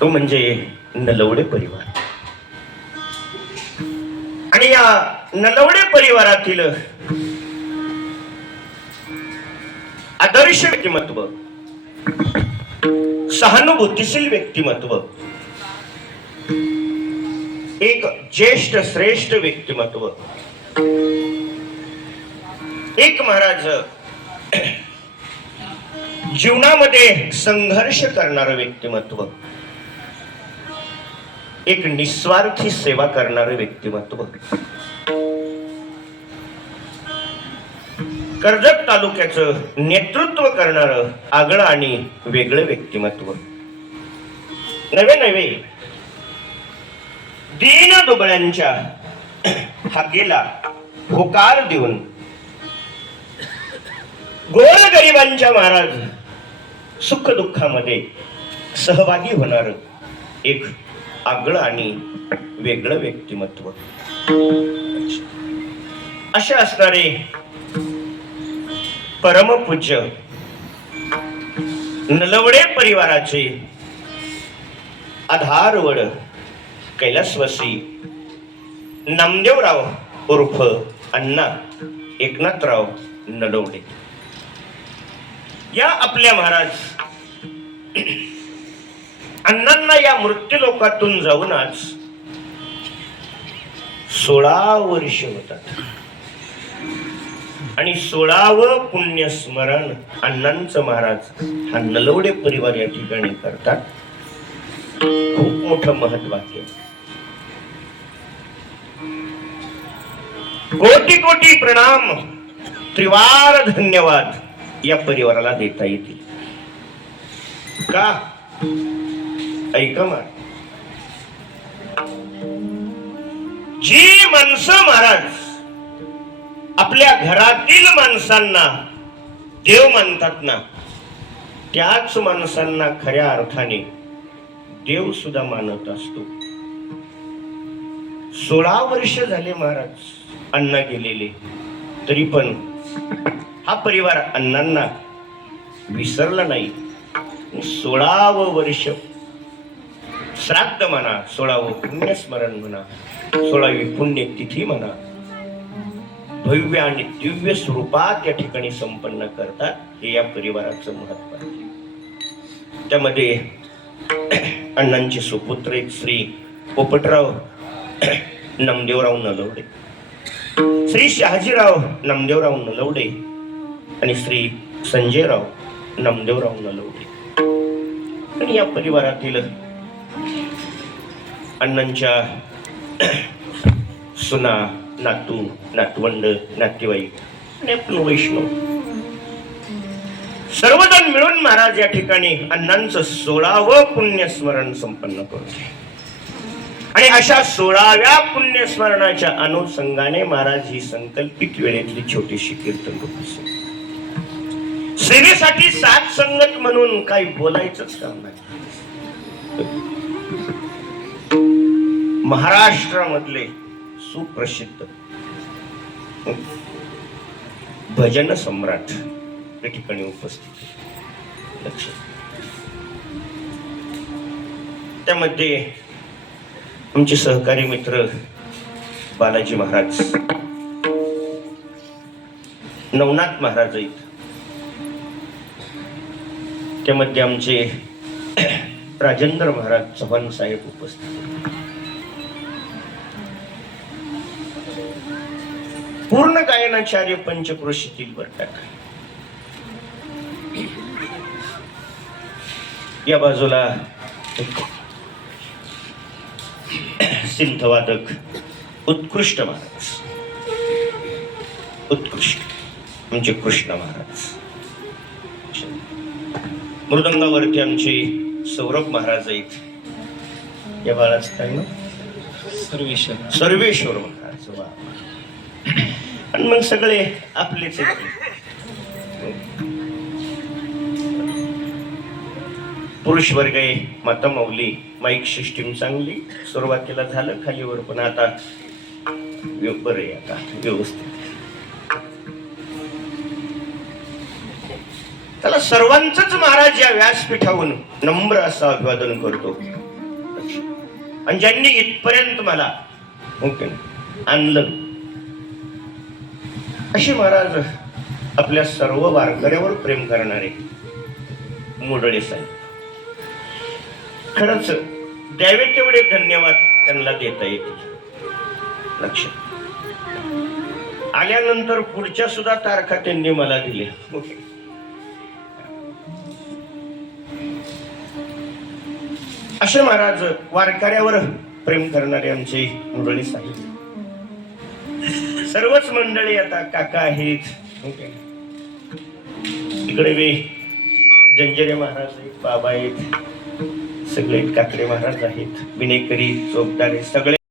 तो म्हणजे नलवडे परिवार. आणि या नलवडे परिवारातील आदर्श व्यक्तिमत्व, सहानुभूतीशील व्यक्तिमत्व, एक ज्येष्ठ श्रेष्ठ व्यक्तिमत्व, एक महाराज जीवनामध्ये संघर्ष करणारं व्यक्तिमत्व, एक निस्वार्थी सेवा करणारं व्यक्तिमत्व, कर्जत तालुक्याचं नेतृत्व करणारं आगळं आणि वेगळं व्यक्तिमत्व. नवे नवे दीन दुबळ्यांच्या हाकेला होकार देऊन गोर गरिबांच्या महाराज सुख दुःखामध्ये सहभागी होणार एक आगळं आणि वेगळं व्यक्तिमत्व. असे असणारे परमपूज्य नलवडे परिवाराचे आधारवड कैलासवासी नामदेवराव उर्फ अण्णा एकनाथराव नलवडे या आपल्या महाराज अण्णांना या मृत्यूलोकातून जाऊन आज 16 वर्ष होतात. आणि 16व पुण्यस्मरण अण्णांचं महाराज हा नलवडे परिवार या ठिकाणी करतात. खूप मोठं महत्व आहे. कोटी कोटी प्रणाम, त्रिवार धन्यवाद या परिवाराला देता येतील. का? ऐका मा, जी माणसं महाराज आपल्या घरातील माणसांना देव मानतात ना, त्याच माणसांना खऱ्या अर्थाने देव सुद्धा मानत असतो. 16 वर्ष झाले महाराज अण्णा गेलेले, तरी पण हा परिवार अण्णांना विसरला नाही. 16व वर्ष श्राद्ध म्हणा, 16व पुण्यस्मरण म्हणा, 16वी पुण्यतिथी म्हणा, भव्य आणि दिव्य स्वरूपात या ठिकाणी संपन्न करतात. हे या परिवाराचं महत्व आहे. त्यामध्ये अण्णांचे सुपुत्र एक श्री पोपटराव नामदेवराव नलवडे, श्री शहाजीराव नामदेवराव नलवडे आणि श्री संजयराव नामदेवराव नलवडे. आणि या परिवारातील अण्णांच्या सुना, नातू, नातवंड, नातेवाईक आणि आपण वैष्णव सर्वजण मिळून महाराज या ठिकाणी अण्णांचं 16व पुण्यस्मरण संपन्न करतो. आणि अशा 16व्या पुण्यस्मरणाच्या अनुषंगाने महाराज ही संकल्पित वेळेतली छोटीशी कीर्तन रूप असेल. सेवेसाठी साथ संगत म्हणून काही बोलायचंच काम नाही. महाराष्ट्रामधले सुप्रसिद्ध भजन सम्राट या ठिकाणी उपस्थित. त्यामध्ये आमचे सहकारी मित्र बालाजी महाराज, नवनाथ महाराज आहेत. त्यामध्ये आमचे राजेंद्र महाराज चव्हाण साहेब उपस्थित. पूर्ण गायनाचार्य पंचक्रोशीतील वर्टाक. या बाजूला सिंथवादक उत्कृष्ट महाराज, उत्कृष्ट म्हणजे कृष्ण महाराज. मृदंगावरती आमचे सौरभ महाराज आहेत. या बाळाचं काय ना, सर्वेश्वर महाराज. वा. आणि मग सगळे आपलेच पुरुष वर्ग आहे. माता माऊली माईक सिस्टीम चांगली सुरुवातीला झालं खालीवर, पण आता बरं आहे, आता व्यवस्थित. त्याला सर्वांचंच महाराज या व्यासपीठावरून नम्र असं अभिवादन करतो. आणि ज्यांनी इथपर्यंत मला ओके आणलं, असे महाराज आपल्या सर्व वारकऱ्यावर प्रेम करणारे मुरळी साहेब. खरंच द्यावे तेवढे धन्यवाद त्यांना देता येतील. लक्षात आल्यानंतर पुढच्या सुद्धा तारखा त्यांनी मला दिल्या. असे महाराज वारकऱ्यावर प्रेम करणारे आमचे मुरळी साहेब. सर्वच मंडळी आता काका आहेत, इकडे वे जंजिरे महाराज आहेत, बाबा आहेत, सगळे काकडे महाराज आहेत, विनेकरी चोपदारे सगळे